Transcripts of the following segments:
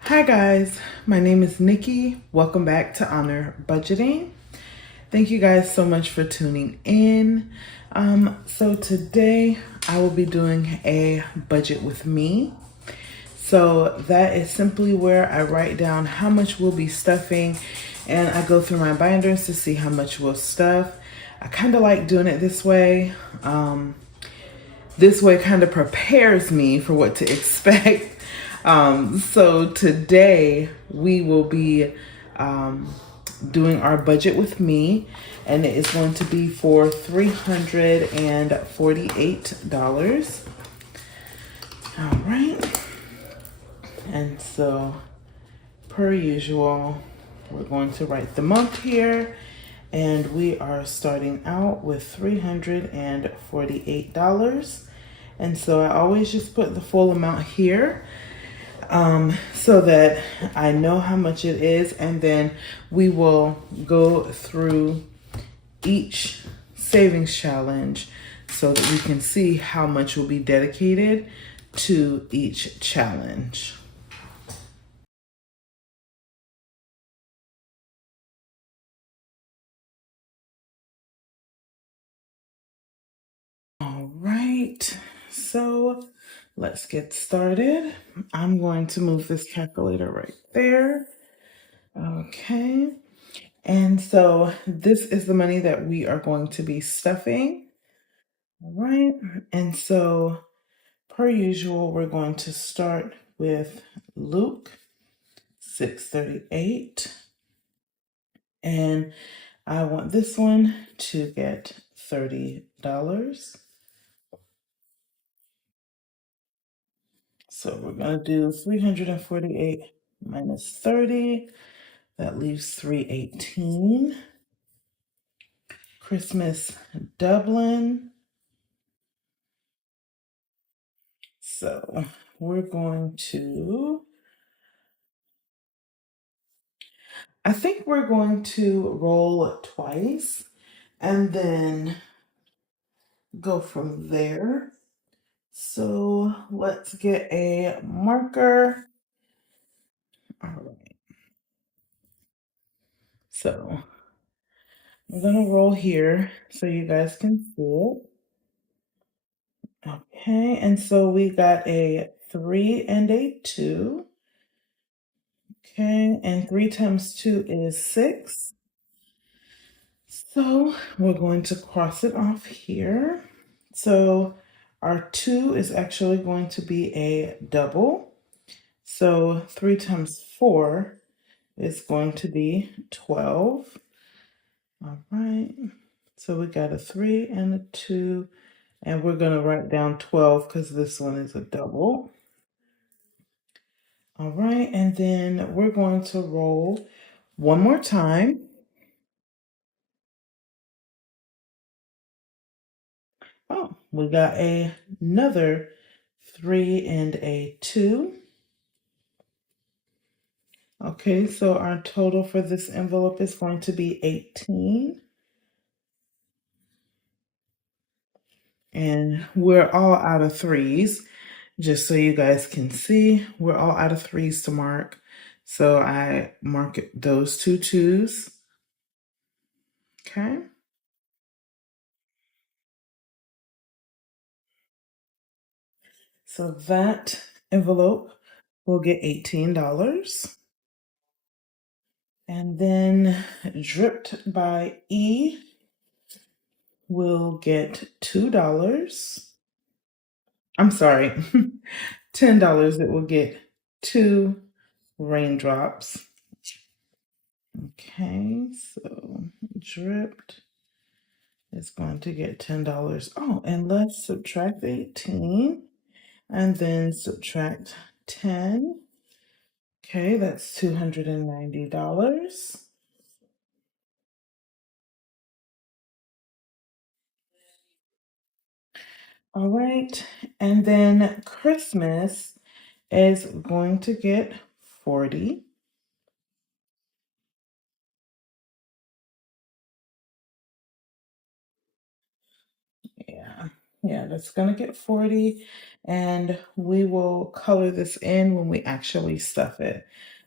Hi guys, my name is Nikki. Welcome back to Honor Budgeting. Thank you guys so much for tuning in. So today I will be doing a budget with me. So that is simply where I write down how much we'll be stuffing and I go through my binders to see how much we'll stuff. I kind of like doing it this way. This way kind of prepares me for what to expect. So today we will be doing our budget with me, and it is going to be for $348. All right. And so, per usual, we're going to write the month here, and we are starting out with $348. And so I always just put the full amount here so that I know how much it is, and then we will go through each savings challenge so that we can see how much will be dedicated to each challenge. All right, so let's get started. I'm going to move this calculator right there. Okay, and so this is the money that we are going to be stuffing. All right, and so per usual, we're going to start with Luke 638, and I want this one to get $30. So we're going to do 348 minus 30. That leaves 318. Christmas Dublin. So we're going to, I think we're going to roll twice and then go from there. So let's get a marker. All right. So I'm gonna roll here so you guys can see it. Okay, and so we got a 3 and a 2. Okay, and 3 times 2 is 6. So we're going to cross it off here. So our 2 is actually going to be a double. So 3 times 4 is going to be 12. All right. So we got a 3 and a 2, and we're going to write down 12 because this one is a double. All right, and then we're going to roll one more time. Oh, we got another 3 and a 2. Okay, so our total for this envelope is going to be 18. And we're all out of threes. Just so you guys can see, we're all out of threes to mark. So I mark those two twos. Okay. So that envelope will get $18. And then Dripped by E will get $2. I'm sorry, $10. It will get 2 raindrops. Okay, so Dripped is going to get $10. Oh, and let's subtract 18 and then subtract 10. Okay, that's $290. All right, and then Christmas is going to get 40. Yeah, Yeah, that's gonna get 40, and we will color this in when we actually stuff it.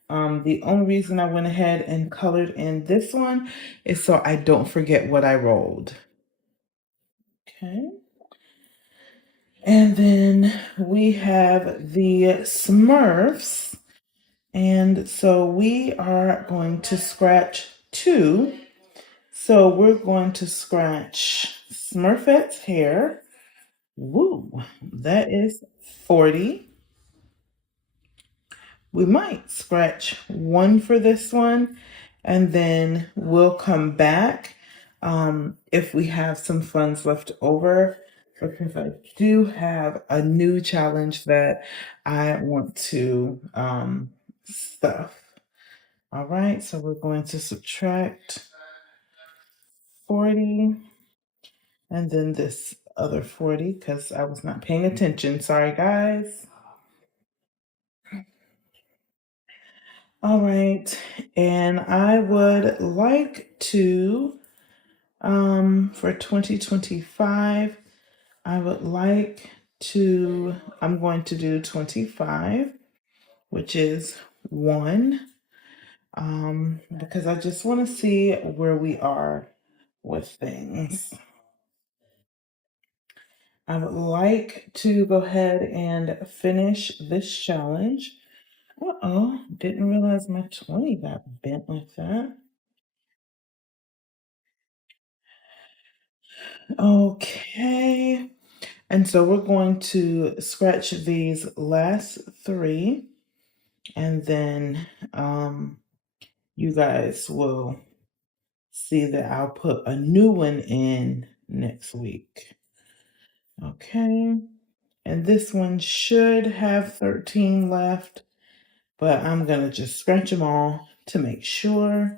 The only reason I went ahead and colored in this one is so I don't forget what I rolled. Okay. And then we have the Smurfs. And so we are going to scratch two. So we're going to scratch Smurfette's hair. Woo, that is 40. We might scratch one for this one, and then we'll come back if we have some funds left over, because I do have a new challenge that I want to stuff. All right, so we're going to subtract 40 and then this other 40 because I was not paying attention. Sorry, guys. All right, and I would like to, for 2025, I would like to, I'm going to do 25, which is 1, because I just want to see where we are with things. I would like to go ahead and finish this challenge. Uh-oh, didn't realize my 20 got bent like that. Okay, and so we're going to scratch these last 3, and then you guys will see that I'll put a new one in next week. Okay, and this one should have 13 left, but I'm gonna just scratch them all to make sure.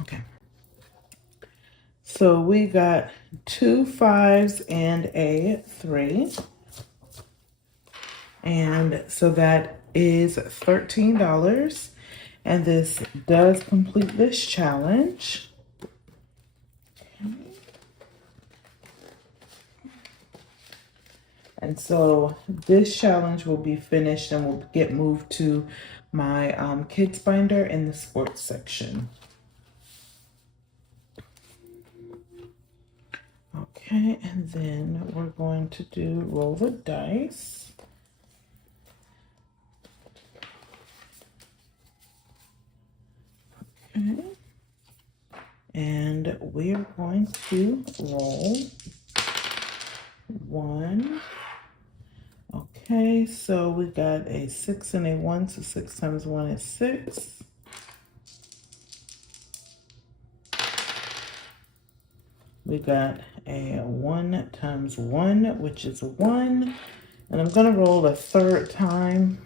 Okay. So we got 2 5s and a 3. And so that is $13. And this does complete this challenge. And so this challenge will be finished and will get moved to my kids binder in the sports section. Okay, and then we're going to do roll the dice. Okay. And we're going to roll 1. Okay, so we got a 6 and a 1, so 6 times 1 is 6. We got a 1 times 1, which is 1. And I'm going to roll a third time.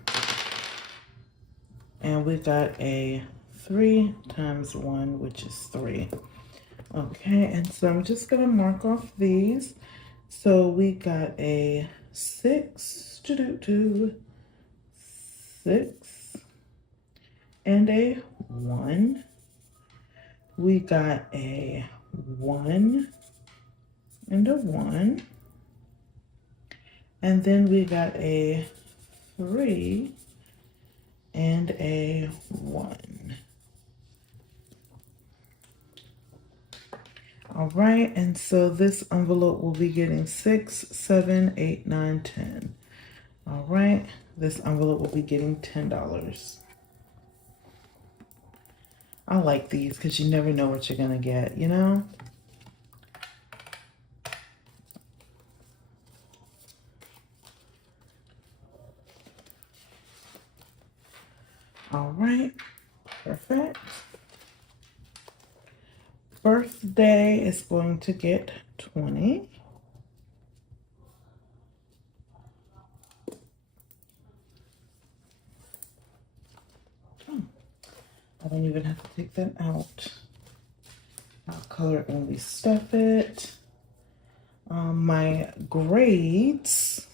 And we got a 3 times 1, which is 3. Okay, and so I'm just going to mark off these. So we got a 6, 6, and a 1. We got a 1 and a 1. And then we got a 3 and a 1. All right, and so this envelope will be getting 6, 7, 8, 9, 10. All right, this envelope will be getting $10. I like these because you never know what you're gonna get, you know? All right, perfect. Birthday is going to get 20. Oh, I don't even have to take that out. I'll color it when we stuff it. My grades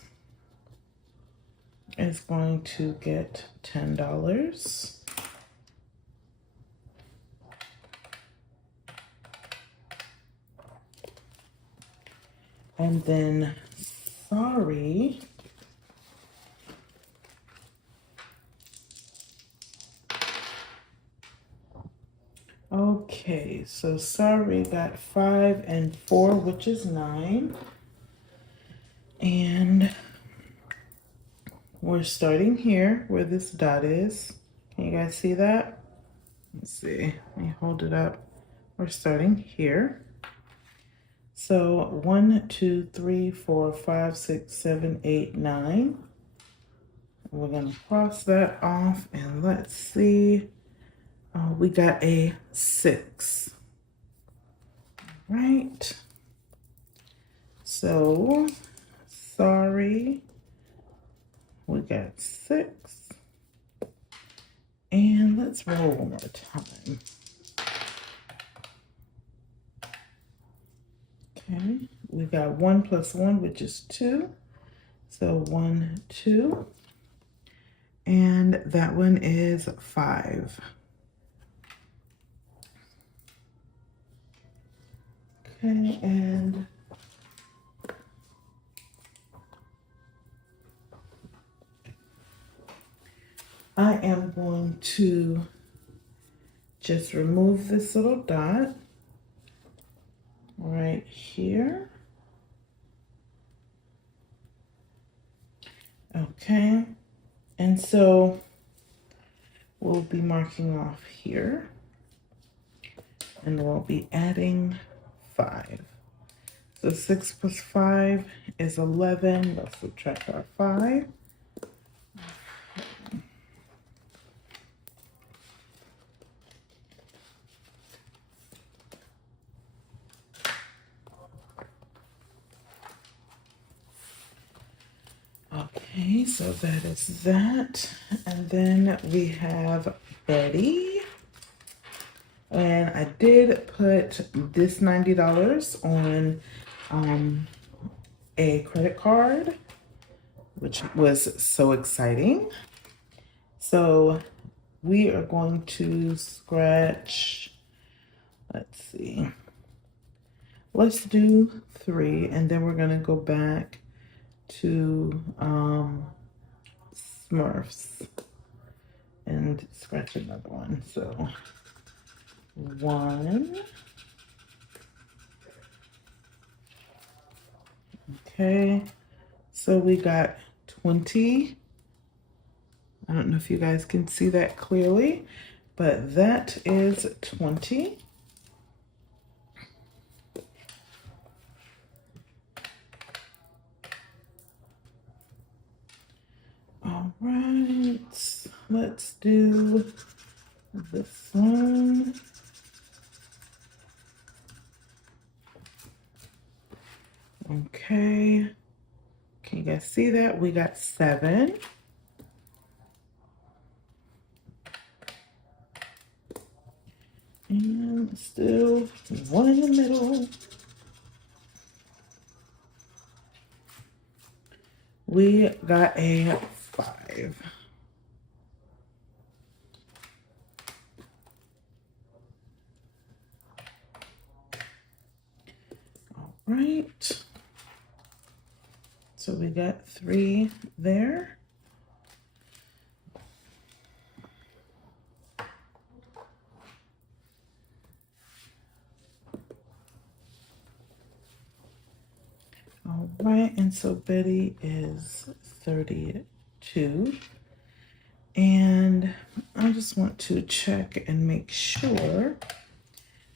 is going to get $10. And then sorry. Okay, so sorry got 5 and 4, which is 9. And we're starting here where this dot is. Can you guys see that? Let's see, let me hold it up. We're starting here. So 1, 2, 3, 4, 5, 6, 7, 8, 9. We're gonna cross that off and let's see. We got a 6. Right. So sorry. We got 6. And let's roll one more time. Okay, we got 1 plus 1, which is 2. So 1, 2. And that one is 5. Okay, and I am going to just remove this little dot right here. Okay, and so we'll be marking off here and we'll be adding 5. So 6 plus 5 is 11. Let's subtract our 5. Okay, so that is that. And then we have Betty. And I did put this $90 on a credit card, which was so exciting. So we are going to scratch, let's see, let's do 3, and then we're gonna go back to Smurfs and scratch another one. So 1. Okay, so we got 20. I don't know if you guys can see that clearly, but that is 20. All right, let's do this one. Okay, can you guys see that? We got 7. And still 1 in the middle. We got a 5. All right. So we got 3 there. All right, and so Betty is 32. And I just want to check and make sure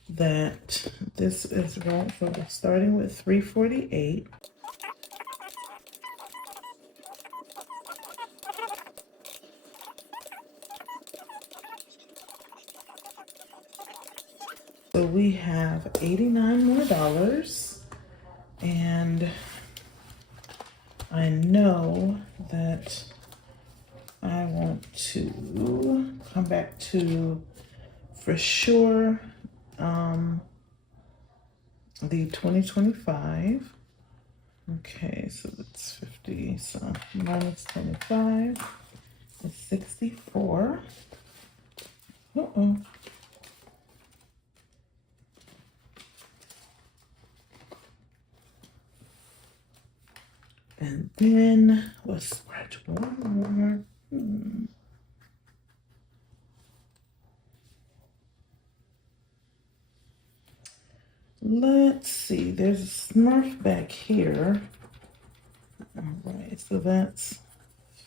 that this is right. So we're starting with 348. So we have $89 more, and I know that I want to come back to, for sure, the 2025. Okay, so that's 50, so minus 25 is 64. Uh-oh. And then let's scratch one more. Let's see, there's a Smurf back here. All right, so that's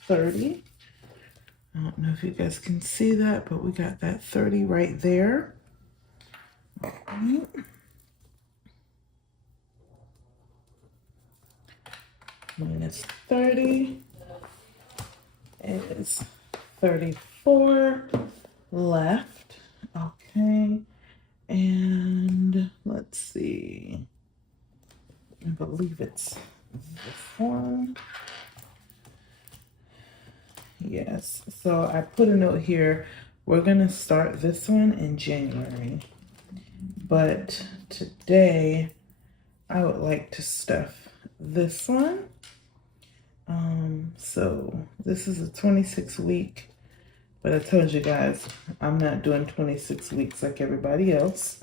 30. I don't know if you guys can see that, but we got that 30 right there. All right. Minus 30 is 34 left. Okay. And let's see. I believe it's this one. Yes. So I put a note here. We're going to start this one in January. But today I would like to stuff this one. So this is a 26 week, but I told you guys, I'm not doing 26 weeks like everybody else.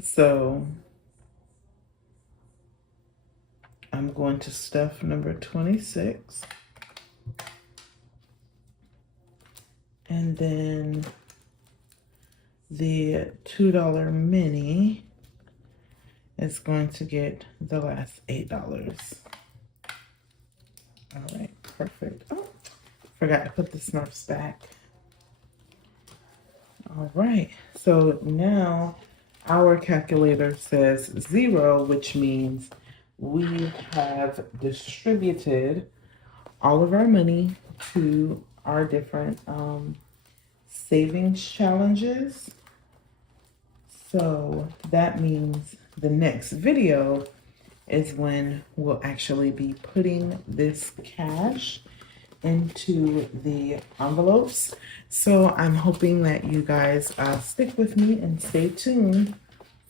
So I'm going to stuff number 26. And then the $2 mini is going to get the last $8. All right, perfect. Oh, forgot to put the Smurfs back. All right, so now our calculator says 0, which means we have distributed all of our money to our different savings challenges. So that means the next video is when we'll actually be putting this cash into the envelopes. So I'm hoping that you guys stick with me and stay tuned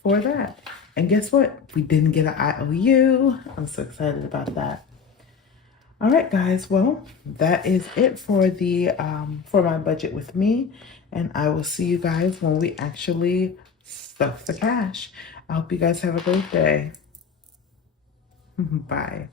for that. And guess what? We didn't get an IOU. I'm so excited about that. All right, guys. Well, that is it for the for my budget with me. And I will see you guys when we actually stuff the cash. I hope you guys have a great day. Bye.